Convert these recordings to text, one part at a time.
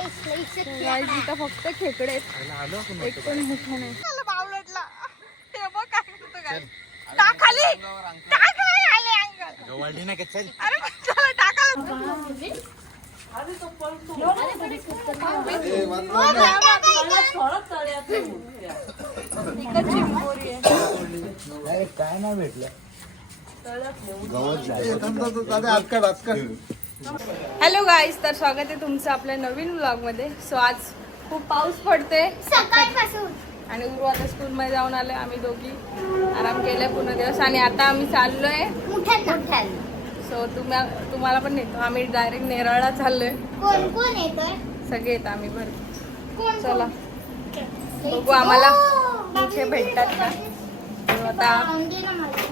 इथं फक्त खेकडे आहेत, एक पण मोठा नाही. बावलटला हे बघ काय करतो काय. टाक खाली, टाक नाही आले अंकल. गवळणी नाही का चल. अरे चला टाकाल. काय नाही भेटलं. हॅलो गाईज, तर स्वागत आहे तुमचं आपल्या नवीन व्लॉग मध्ये. सो आज खूप पाऊस पडते सकाळपासून आणि उर्व आता स्कूल मध्ये जाऊन आलोय. आम्ही दोघी आराम केलाय पूर्ण दिवस आणि आता आम्ही चाललोय. सो तुम्हाला पण नेतो. आम्ही डायरेक्ट नेरळला चाललोय. कोण कोण येतोय? सगळे येत आम्ही भरपूर. कोण चला बघू आम्हाला कुठे भेटतात का. तर आता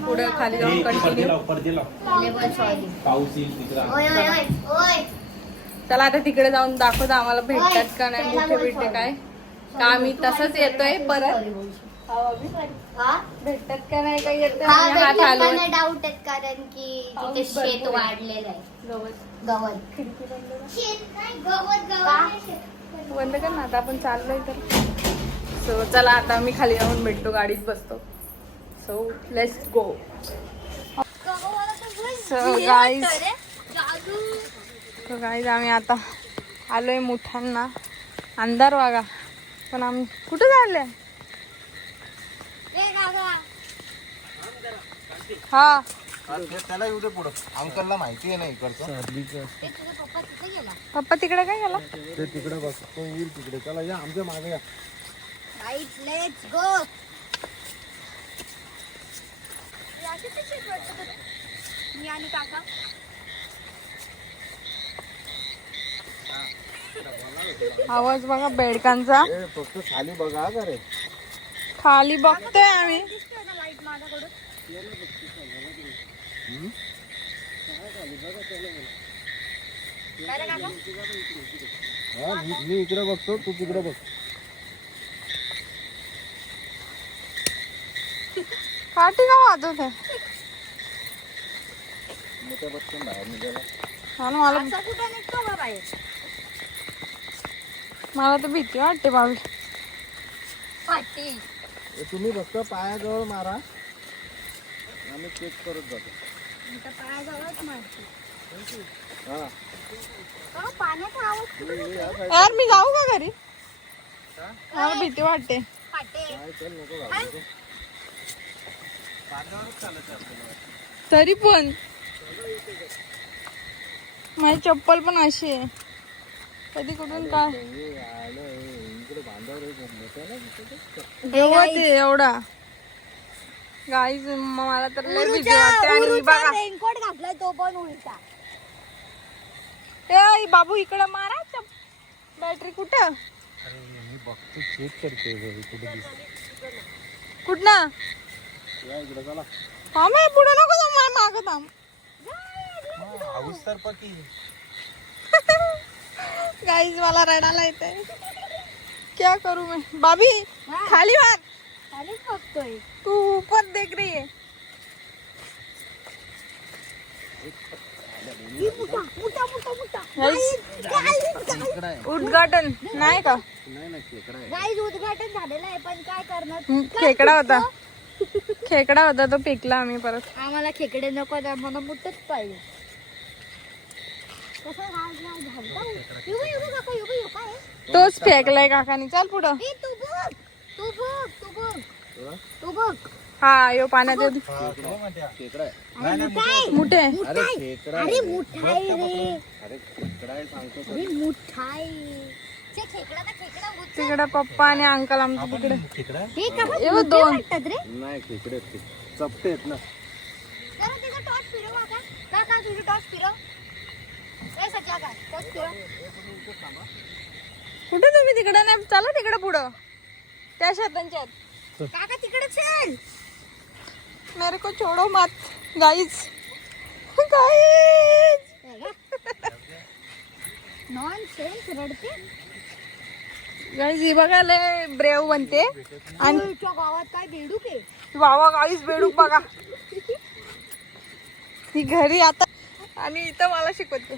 पुढे खाली जाऊन कंटिन्यू. चला आता तिकडे जाऊन दाखवतो आम्हाला भेटतात का नाही, कुठे भेटते काय का. आम्ही तसंच येतोय परत. भेटतात का नाही काही येतोय. हात हलवत डाऊट आहेत कारण की तिथे शेत वाढलेलं आहे. गवत गवत शेत नाही, गवत गवत बंद कर ना. आता आपण चाललोय तर. सो चला आता आम्ही खाली जाऊन भेटतो, गाडीत बसतो. So let's go. So guys आम्ही आता आलोय मुठांना. अंधार वागा पण आम्ही कुठे चालले. हा त्याला येऊ दे पुढं. अंकलला माहिती आहे ना इकडचं. पप्पा तिकडे काय गेला. ते तिकडे बघ, तो येईल तिकडे. चला या आमच्या मागे या. Let's go. मी आणि काका आवाज बघा बेडकांचा. फक्त खाली बघा का रे. खाली बघतोय आम्ही. लाईट माझ्याकडून मी इकडे बघतो, तू तिकडे बघ. काठी का वाजवत आहे. मोठ्या बच्चन बाहेर निघाला. मला कुठं निघतो का बाहेर. मला तर भीती वाटते बाबी. पाटी तुम्ही फक्त पायाजवळ मारा, आम्ही चेक करत जातो. पायाजवळच मारते. हा पाण्याचा आवाज यार मी जाऊ का घरी. मला भीती वाटते. पाटे काय चल नको घाबरू. तरी पण माझी चप्पल पण अशी आहे. कधी कुठून काय इकडे बांधावर गवत आहे एवढा. गाईज मला तर लय भीती वाटते. आणि बघा रेनकोट घातलाय तो पण उलटा. ए बाबू इकडे मारा. बॅटरी कुठं. अरे मी बघतो, चेक करते कुठे दिसत. कुठनं या इकडे चला. थांब पुढे नको जाऊ. माग थांब. हाऊस तर पती. गाईज मला रडायला येतंय. क्या करू मैं. बाबी खाली मार. खालीच बघतोय. तू ऊपर देख रही है. उद्घाटन नाही का. गाईज उद्घाटन झालेलं आहे पण काय करणार. खेकडा होता. खेकडा होता तो फेकला आम्ही परत. आम्हाला खेकडे नको, आम्हाला मुठच पाहिजे. तोच फेकलाय काकानी. चल पुढं. तू बघ. हा यो पाण्यात खेकडा आहे. मुठे. अरे खेकडा अरे मुठाई रे. अरे खेकडा आहे सांगतो. अरे मुठाई. खेकडा ना खेकडा. तिकडे पप्पा आणि अंकल आमच्या तिकडे. खेकडा हे का एवढं दोन वाटतात रे. नाही, खेकडे चपटे आहेत ना. जरा तिचा टॉर्च फिरव आता. काका तुझी टॉर्च फिरव. ए सच्चा का टॉर्च फिरव. कुठे तुम्ही तिकडे नाही. चला तिकडे पुढं त्या शेतांच्यात. काका तिकडे चल. मेरे को छोड़ो मत गाइस. गाइस नॉनसेन्स रडते. गाइस ही बघायला ब्रेव बनते. आणि तुमच्या गावात काय बेडूक आहे. वावा गाईस बेडूक बघा. ही घरी आता आणि इथं मला शिकवते.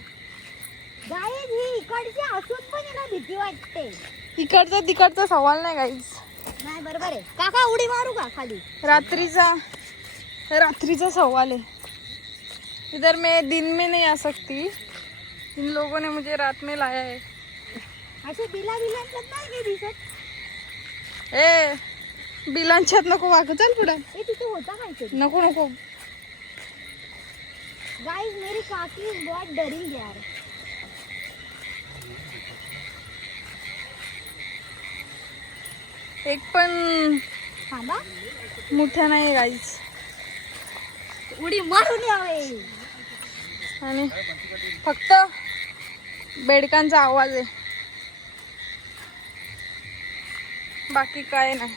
गाईज ही इकडची असून पण हिला भीती वाटते. इकडचा तिकडचा सवाल नाही गाईज. नाही बरोबर आहे. काका उडी मारू का खाली? रात्रीचा सवाल है. इधर मैं दिन में नहीं आ सकती. इन लोगों ने मुझे रात में लाया है. असे बिला बिलांच्यात नाही काही दिसत. ए बिलांच्यात नको वाकू. चल पुढे. हे तिथे होता काहीतरी. नको नको. गाइस मेरी काकी इज बहुत डरिंग यार. एक पण थांबा. मोठ्या नाही गाईज. उडी मारून यावे. आणि फक्त बेडकांचा आवाज आहे, बाकी काय नाही.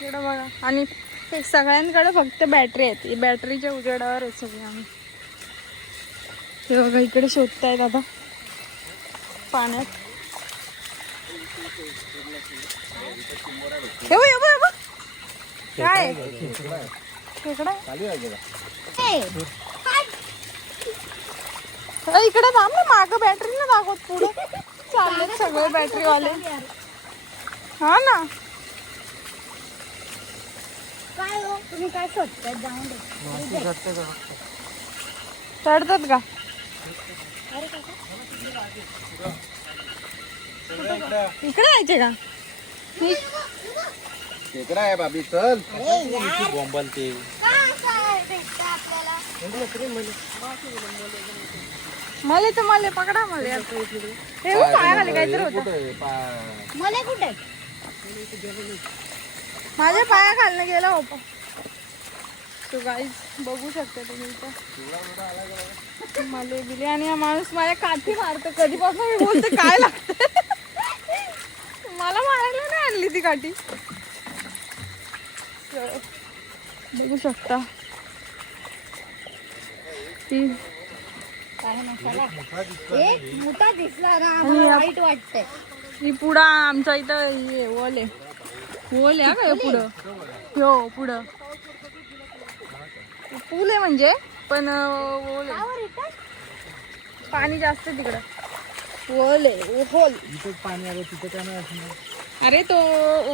इकडं बघा. आणि ते सगळ्यांकडे फक्त बॅटरी आहेत. बॅटरीच्या उजेडावर आहेत सगळे. आम्ही हे बघा इकडे शोधतायत आता पाण्यात. हे बघ, हे बघ, हे बघ. काय खेकडा इकडे थांब ना. माग बॅटरी ना दाखवत. पुढे चालले सगळे बॅटरीवाले. हा ना. काय हो तुम्ही काय शोधताय? जाऊन दे. चढतात का? अरे काका इकडे जायचे का? खेकडा आहे बाबी. चल अरे यार बोंबलते. काय काय भेटतं आपल्याला? मले तर मले पकडा. मले हे बघ, पायाखाली काहीतरी होतं. मला कुठे? माझ्या पाया खालनं गेला होता. तो गाईज बघू शकता तुम्ही इथं. मले बिले. आणि हा माणूस माझ्या काठी मारतो. कधीपासून मी बोलते काय लागतं. मला मारायला नाही आणली ती काठी. बघू शकता ती. काय नाही चला. एक मोठा दिसला ना आम्हाला वाईट वाटतंय. ही पुढं आमच्या इथं हे वल आहे. वल आहे का पुढं? हो पुढं पूल आहे म्हणजे. पण ओल आहे. आवर येतात. पाणी जास्त आहे तिकडं. ओल आहे. ओल. इथेच पाणी आलं. तिथं काय नाही असणार. अरे तो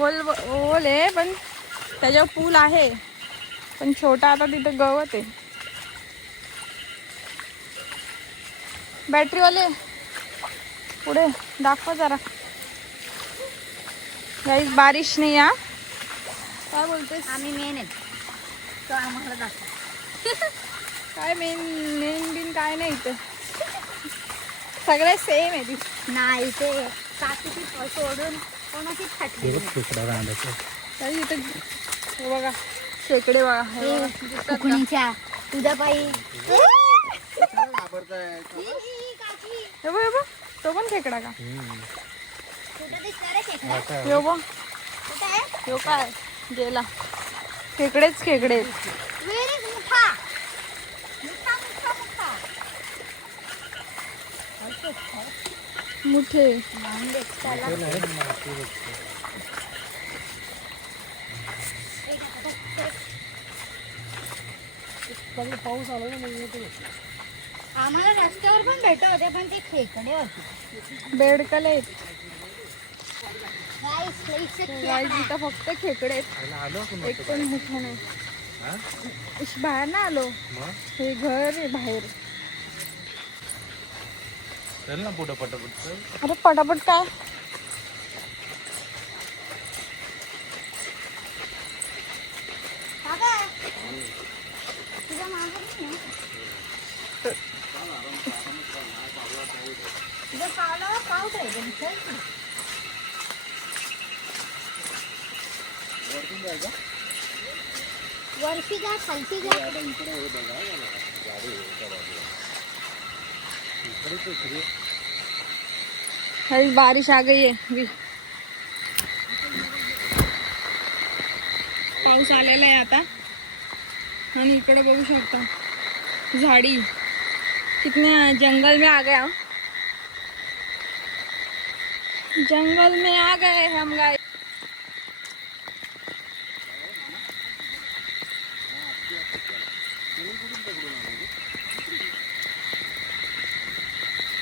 ओल आहे पण त्याच्यावर पूल आहे. पण छोटा आता तिथं गवत आहे. बॅटरीवाले पुढे दाखवा जरा. गाईस बारिश नाही. हा काय बोलतेस? आम्ही मेन आहेत तो आम्हाला दाखव. काय मेन बिन काय नाही इथं. सगळे सेम आहे. ती नाही ते काकीची सोडून कोणाची फाटली तरी इथं हे बघा शेकडे बघा. हे बघा. कुकणीच्या तुझ्या पायी. हे बघ, हे बघ. तो पण खेकडा का? कुठं दिसणार आहे खेकडा? यो बघ. कुठं आहे? यो काय गेला. खेकडेच खेकडे. व्हेरी मोठा मोठा मोठा मोठा. मोठे. पाऊस आला ना. आम्हाला रस्त्यावर पण भेटत होते पण ते खेकडे होते. बेडकले आहेत. Guys, it's a गाईज खेकडा. इथं फक्त खेकडे आहेत. एक पण मोठं नाही. बाहेर ना आलो. हे घर आहे बाहेर. चल ना पुढं पटापट. अरे पटापट काय. काका, तुझ्या मागं नाही ना? तुझ्या पावलावर पाऊस आहे पण चल ना. वरती जा खालती जा. गाईज बारिश आ गई है. पाऊस आलेला आहे आता. आणि इकडे बघू शकता झाडी. कितने जंगल में आ गए हम. जंगल में आ गए हम गाइस.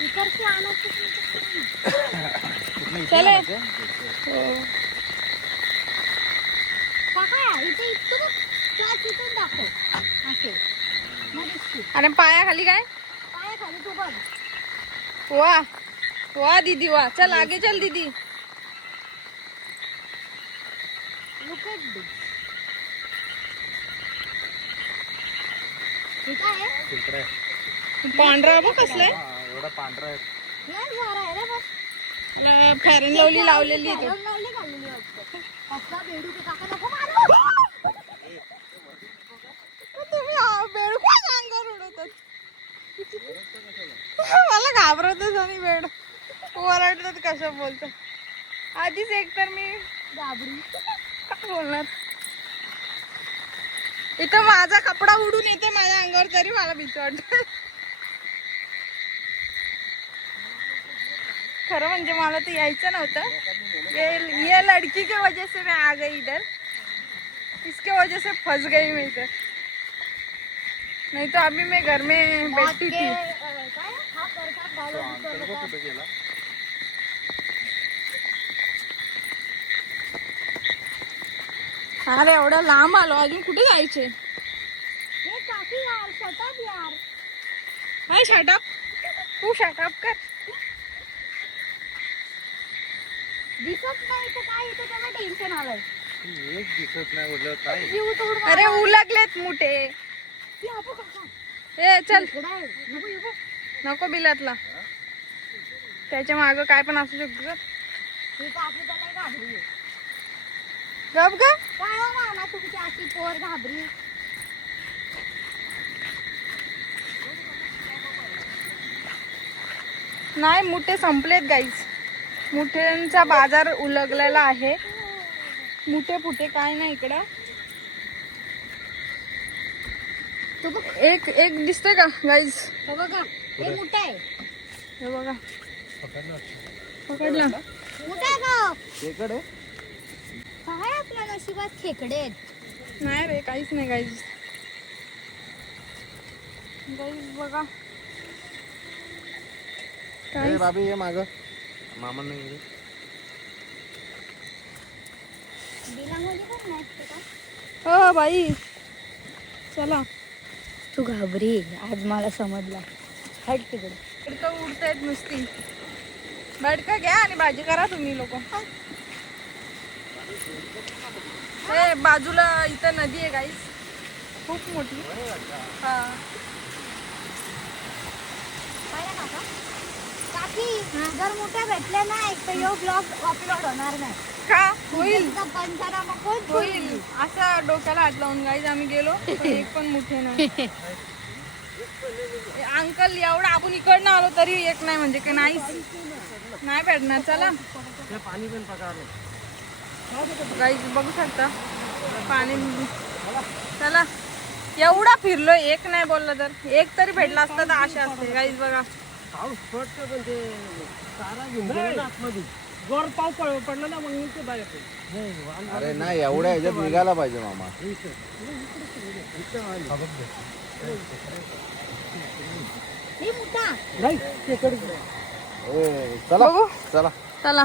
इकडची आणायची चले काका इथे इतकं बघ त्या तिथून दाखव असे मग आणि पायाखाली काय पाय खाली तू बघ वा वा दीदी वा चल आगे चल दीदी लुक एट दिस हे काय आहे पांढरा बघ कसलाय एवढा पांढरा आहे. लय झाड आहे रे बघ फॅरन लवली लावलेली आहे फॅरन लावली घाललेली वाटतं कसला बेडू ते काका नको मारू तुम्ही बेड कोण अंगावर उडवतात मला घाबरतच आणि बेड ओरडतात कसं बोलतात आधीच एक तर मी गाबडी काय बोलणार इथं माझा कपडा उडून येते माझ्या अंगावर तरी मला भीती वाटत खरं म्हणजे मला तर यायचं नव्हतं ये लड़की के वजह से मैं आ गई इधर इसके वजह से फंस गई मैं इधर नहीं तो अभी मैं घर में बैठती थी काय हा करतात डायलॉग कुठे गेला अरे एवढं लांब आलो अजून कुठे जायचे हे काकी यार शटअप यार हाय शटअप तू शटअप कर दिसत नाही तर काय येतं त्याला टेन्शन आलंय एक दिसत नाही बोललं काय जीव तोडून अरे उलगलेत मुठे ती आपण काका ए चल इकडे आहे नको येऊ बघ. नको बिलातला त्याच्या माग काय पण असू शकतो का ही काकी त्याला घाबरी आहे गप ग काय हो ना तुमची अशी पोर घाबरी नाही मुठे संपलेत गाईस मुठ्यांचा बाजार उलगलेला आहे मुठे फुटे काय नाही इकडं तू बघ एक एक दिसतंय का गाईस हे बघा हे मोठं आहे हे बघा पकडला मोठं आहे का खेकडे काय आपल्या नशिबात खेकडे आहेत नाही रे काहीच नाही गाईस गाईस बघा ए बाबी ये माग मामा नाही गेले. बिलामध्ये पण नाही असते का हो बाई चला तू घाबरी आज मला समजला हट तिकडे बेडकं उडतायत नुसती बेडकं घ्या आणि भाजी करा तुम्ही लोक हे बाजूला इथं नदी आहे गाईस खूप मोठी हा पाहिलं काका काकी जर मोठ्या भेटल्या नाही तर यो ब्लॉग अपलोड होणार नाही का होईल तुमचा पंचनामा कोण होईल असा डोक्याला हात लावून गाईज आम्ही गेलो पण एक पण मोठे नाही अंकल एवढा आपण इकडनं आलो तरी एक नाही म्हणजे की नाहीच नाही भेटणार चला ते पाणी पण पकडलं गाईज बघू शकता पाणी चला एवढा फिरलोय एक नाही बोललं तर एक तरी भेटला असता तर आशा असते गाईज बघा पाऊस पडतो पण ते चारा घेऊन गेला ना आतमध्ये जोर पाऊस पडला ना मग ते बाहेर अरे नाही एवढ्या ह्याच्यात निघायला पाहिजे मामा हे मोठा चला बघू चला चला चला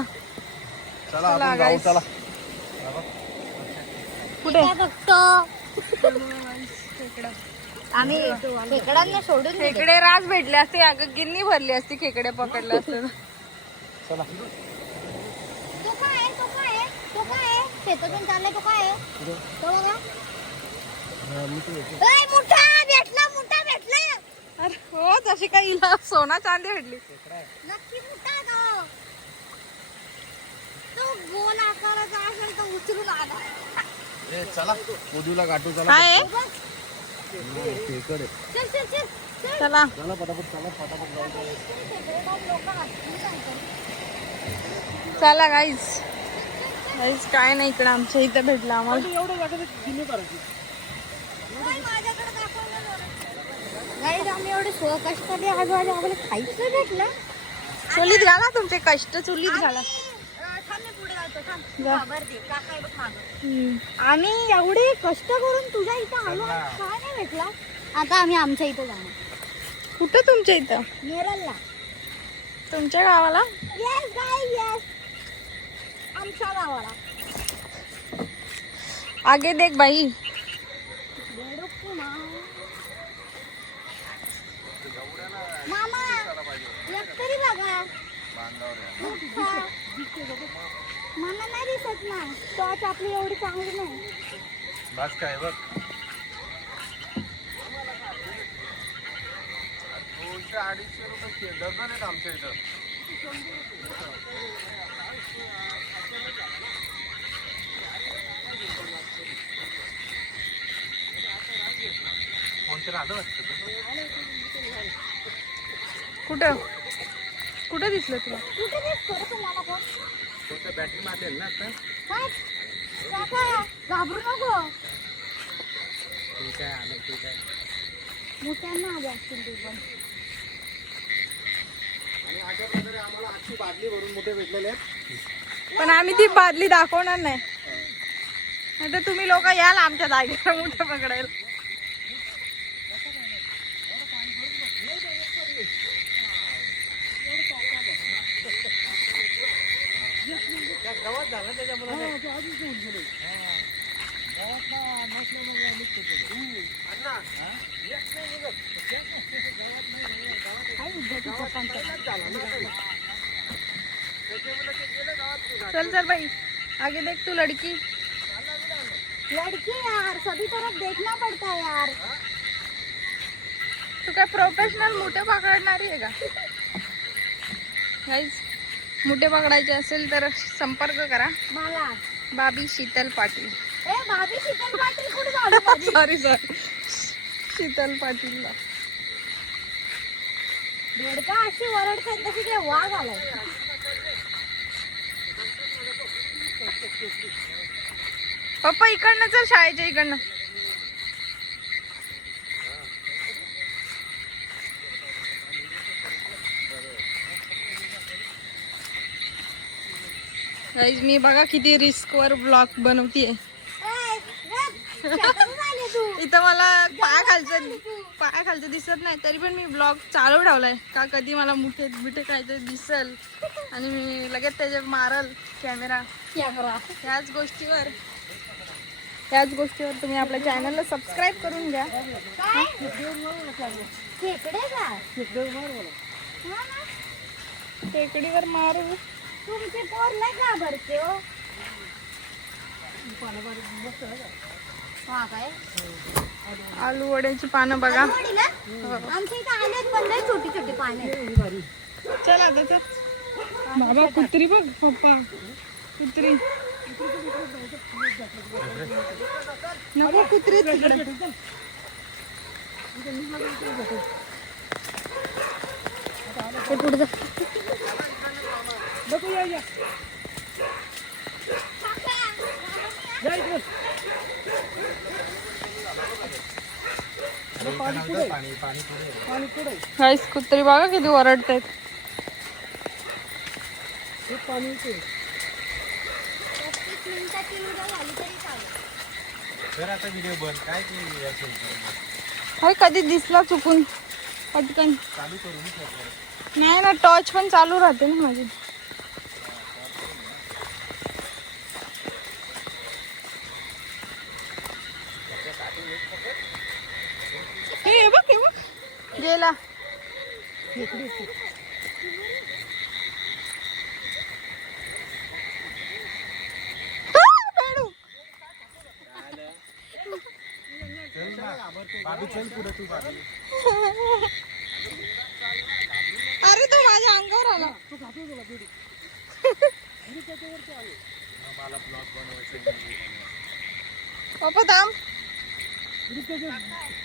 चला, आपण जाऊ guys. चला कुठे काय बघतो आम्ही खेकडांना सोडून दिले. खेकडे रास भेटले असते अगं गिन्नी भरली असती खेकडे पकडले असते तर. चला तो काय आहे? तो काय आहे? तो काय आहे? शेतातून चाललाय तो काय आहे? तो बघा. ए, मोठा भेटला मोठा भेटला अरे हो तशी काही हिला सोना चांदी भेटली नक्की मोठा तो तो गोल आकाराचा असेल तर उचलून आला ए, चला उदूला गाठू चला काय आहे? बघ. खेकडे चल चल चल चल चला चला पटापट चला पटापट जाऊ लोक चला गाईज गाईज काय नाही इकडे आमच्या इथं भेटलं आम्हाला गाईज आम्ही एवढे स्वकष्टाने आज आज आम्हाला काहीच नाही भेटलं चुलीत घाला तुमचे कष्ट चुलीत घाला थांब मी पुढे जातो थांब जा. खबर दे काका आहे बघ मागं. हम्म. आम्ही एवढे कष्ट करून तुझ्या इथं आलो आणि काय नाही भेटला आता आम्ही आमच्या इथं जाणार कुठं तुमच्या इथं नेरलला तुमच्या गावाला येस गाय येस आमच्या गावाला आगे देख बाई. मामा एक तरी बघा मला नाही दिसत ना टॉर्च आपली एवढी चांगली नाही. बस काय बघ 200-250 रुपये डझन आहेत आमच्या इथं. कोणतं राहतं वाटतं कुठं कुठं दिसलं तुला? कुठे दिसतो रे तुम्हाला कोण? कोणतं बॅटरी मारलेल ना आता. काय? काका घाबरू नको ठीक आहे आलं ठीक आहे. मोठ्यांना आले असतील ते पण. आणि अशा प्रकारे आम्हाला आजची बादली भरून मोठे भेटलेले आहेत. पण आम्ही ती बादली दाखवणार नाही. नाहीतर तुम्ही लोक याल आमच्या जागेवर मोठं पकडायला. गवत झालं त्याच्यामुळे चल चल भाई आगे देख तू लड़की. लड़की यार सभी तरफ देखना पड़ता है यार. तू काय प्रोफेशनल मोठे पकडणारी आहे का? गाईज मोठे पकडायचे असेल तर संपर्क करा मला बाबी शीतल पाटील. ए भाभी शीतल पाटील कुठे झाली माझी? सॉरी शीतल पाटीलला. बेडका अशी वरडतात तशी ते वाघ आलाय. पप्पा इकडनं चल शाळेच्या इकडनं. गाईज मी बघा किती रिस्क वर ब्लॉग बनवतीये. इथं मला पाया खालचं दिसत नाही तरी पण मी ब्लॉग चालू ठेवलाय का कधी मला मुठे बिठे काहीतरी दिसल आणि मी लगेच त्याच्यात मारल कॅमेरा. ह्याच गोष्टीवर तुम्ही आपल्या चॅनलला सबस्क्राईब करून घ्या. टेकडीवर मारू. तुमचे पोर नाही घाबरते हो. हा काय आलू वड्याची पानं बघा. आलूवडीला? आमच्या इथे आलेत पण लय छोटी छोटी पाने. चल आता चल. बाबा कुत्री बघ पप्पा कुत्री नको कुत्री तिकडे. पुढे जा. गाईस कुत्री बघा किती ओरडतायत. 35 मिनिटाची उद्या झाली तरी चालेल. तर आता व्हिडिओ बंद काय की असेल होय कधी दिसला चुकून पटकन. चालू करू नाही ना टॉर्च पण चालू राहते ना माझी. हे बघ गेला. बाबी चल पुढे तू बाबी. अरे तो माझ्या अंगावर आला. मला ब्लॉग बनवायचा पप्पा थांब.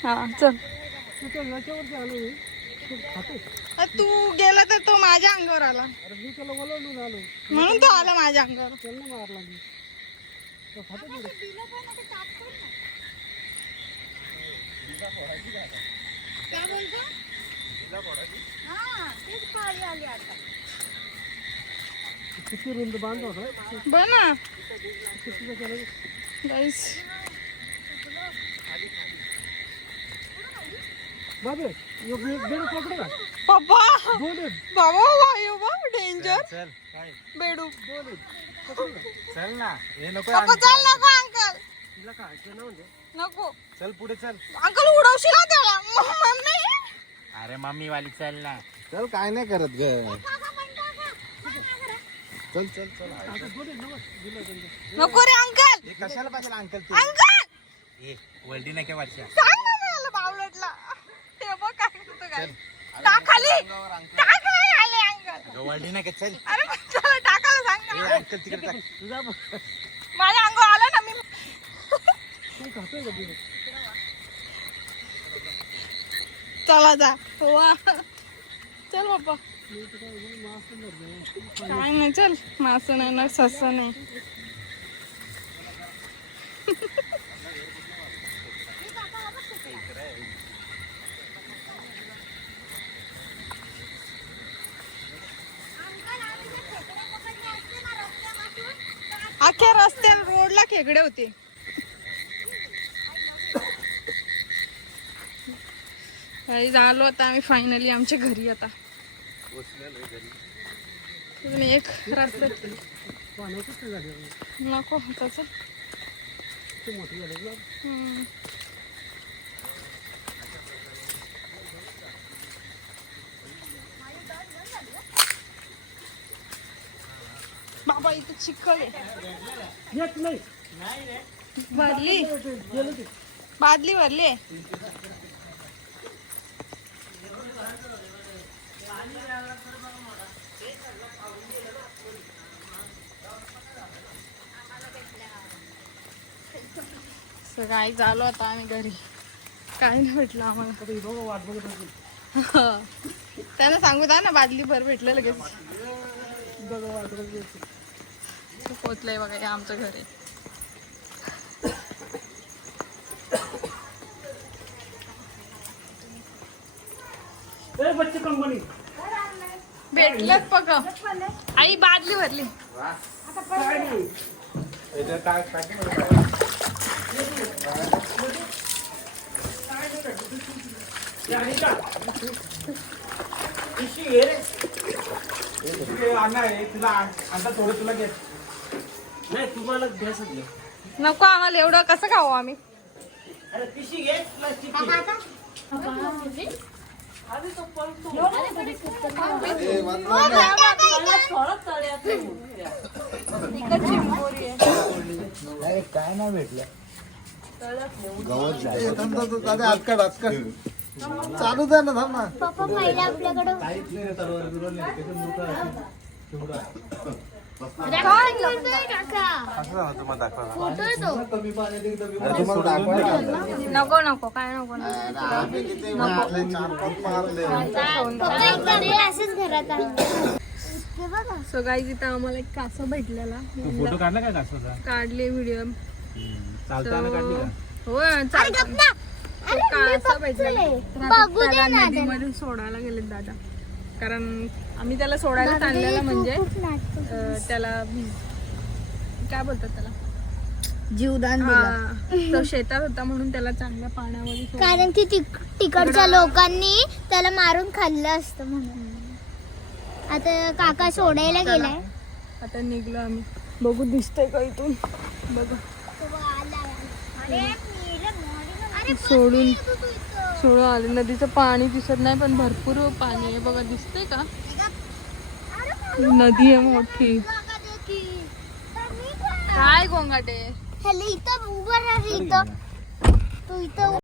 हा चल. तू गेला तर तो माझ्या अंगावर आला म्हणून तो आला माझ्या अंगावर. काय बोलता? हा तेच खाली आली आता. किती रुंद बांध होता बना गाईस. बाबे यो बेड पकडा पप्पा बाबा वायो डेंजर चल बेडू चल ना हे नको नको चल नको अंकल तिला काय ते ना म्हणजे नको चल पुढे चल अंकल उडवशील हा त्याला मम्मी अरे मम्मी वाली चल ना चल काय नाही करत ग चल चल चल नको रे अंकल हे कशाला पाहिजे अंकल तू अंकल ए वल्डी नाही काय वर्षा सांग ना मला बावलटला हे बघ काय करतो काय टाक खाली टाक नाही खाली अंकल वल्डी नाही काय चल अरे पण त्याला टाकायला सांग ना अंकल तिकडे टाक तुझा माझ्या अंगावर आला ना मी चला जा वा चल बाप्पा काय नाही चल मासं नाही ना सस्स नाही अख्ख्या रस्त्याला रोडला खेकडे होते झालो आता आम्ही फायनली आमच्या घरी आता अजून एक रस्ता नको तस बाबा इथे चिखल आहे भरली बादली भरली आहे. सकाळी झालो आता आम्ही घरी काय नाही भेटलं आम्हाला त्यांना सांगू द्या ना बादली भर भेटलं लगेच पोचलंय बघा हे आमचं घर आहे. भेटलंच बघ आई बादली भरली तुम्हाला नको आम्हाला एवढं कसं खाऊ आम्ही काय नाही भेटलं चालू आहे ना थांब ना पप्पा पहिले आपल्याकडं नको नको काय नको असंच घरात सो गाईज इथं आम्हाला एक कासव भेटलेला फोटो काढला काय कासवाचा काढले व्हिडिओ चालताना काढली का हो चालतं कासव भेटलेला नदीमध्ये सोडायला गेले दादा कारण आम्ही त्याला सोडायला आणलेला म्हणजे त्याला काय बोलतात त्याला जीवदान तो शेतात होता म्हणून त्याला चांगल्या पाण्यामध्ये सोडलं. कारण की तिकडच्या लोकांनी त्याला मारून खाल्लं असतं म्हणून आता काका सोडायला गेलाय आता निघलो आम्ही बघू दिसतंय का इथून बघू सोडून आले नदीचं पाणी दिसत नाही पण भरपूर पाणी आहे बघा दिसतंय का नदी आहे मोठी काय गोंगाटे इथं उभं राहा इथं तू इथं